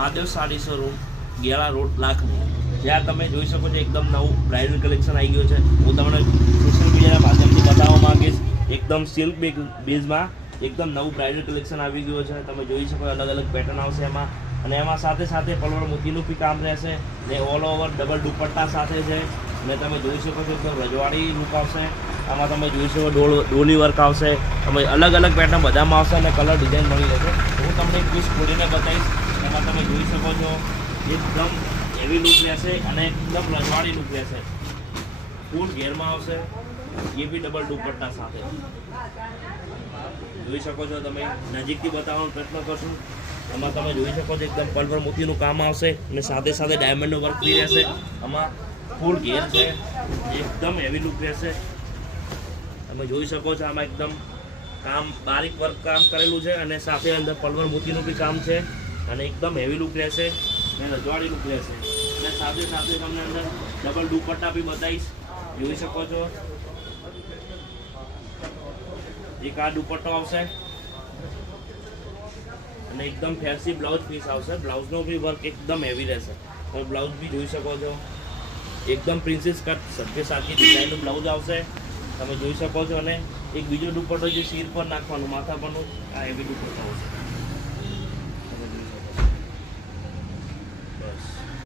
Mahadev sari showroom ગેળા road લાખની, જ્યાં તમે જોઈ શકો છો એકદમ નવું બ્રાઇડલ કલેક્શન આવી ગયું છે. હું તમને સોશિયલ મીડિયાના માધ્યમથી બતાવવા માંગીશ. એકદમ સિલ્ક બેઝમાં એકદમ નવું બ્રાઇડલ કલેક્શન આવી ગયું છે. તમે જોઈ શકો અલગ અલગ પેટર્ન આવશે એમાં, અને એમાં સાથે સાથે પલવર મોતીનું બી કામ રહેશે ને ઓલ ઓવર ડબલ દુપટ્ટા સાથે છે. અને તમે જોઈ શકો છો એકદમ રજવાડી લુક આવશે. આમાં તમે જોઈ શકો ડોલી વર્ક આવશે. તમે અલગ અલગ પેટર્ન બધામાં આવશે અને કલર ડિઝાઇન મળી રહેશે. હું તમને એક પીસ ખોલીને બતાવીશ. એમાં તમે જોઈ શકો છો એકદમ હેવી લુક રહેશે અને એકદમ રજવાડી લુક રહેશે. ફૂલ ઘેરમાં આવશે, એ બી ડબલ દુપટ્ટા સાથે જોઈ શકો છો. તમે નજીકથી બતાવવાનો પ્રયત્ન કરશું. આમાં તમે જોઈ શકો છો એકદમ પલવર મોતીનું કામ આવશે અને સાથે સાથે ડાયમંડનો વર્ક બી રહેશે. આમાં ફૂલ ઘેર છે, એકદમ હેવી લુક રહેશે. તમે જોઈ શકો છો આમાં એકદમ કામ બારીક વર્ક કામ કરેલું છે અને સાથે અંદર પલવર મોતીનું બી કામ છે અને એકદમ હેવી લુક રહેશે અને રજવાડી લુક રહેશે. અને સાથે સાથે તમને અંદર ડબલ દુપટ્ટા બી બતાવીશ. જોઈ શકો છો એક આ દુપટ્ટો આવશે અને એકદમ ફેન્સી બ્લાઉઝ પીસ આવશે. બ્લાઉઝનો બી વર્ક એકદમ હેવી રહેશે. તમે બ્લાઉઝ બી જોઈ શકો છો એકદમ પ્રિન્સેસ કટ સભ્ય સાચી ડિઝાઇનનું બ્લાઉઝ આવશે. તમે જોઈ શકો છો. અને એક બીજો દુપટ્ટો જે શીર પર નાખવાનું માથા પરનું, આ હેવી દુપટ્ટો આવશે.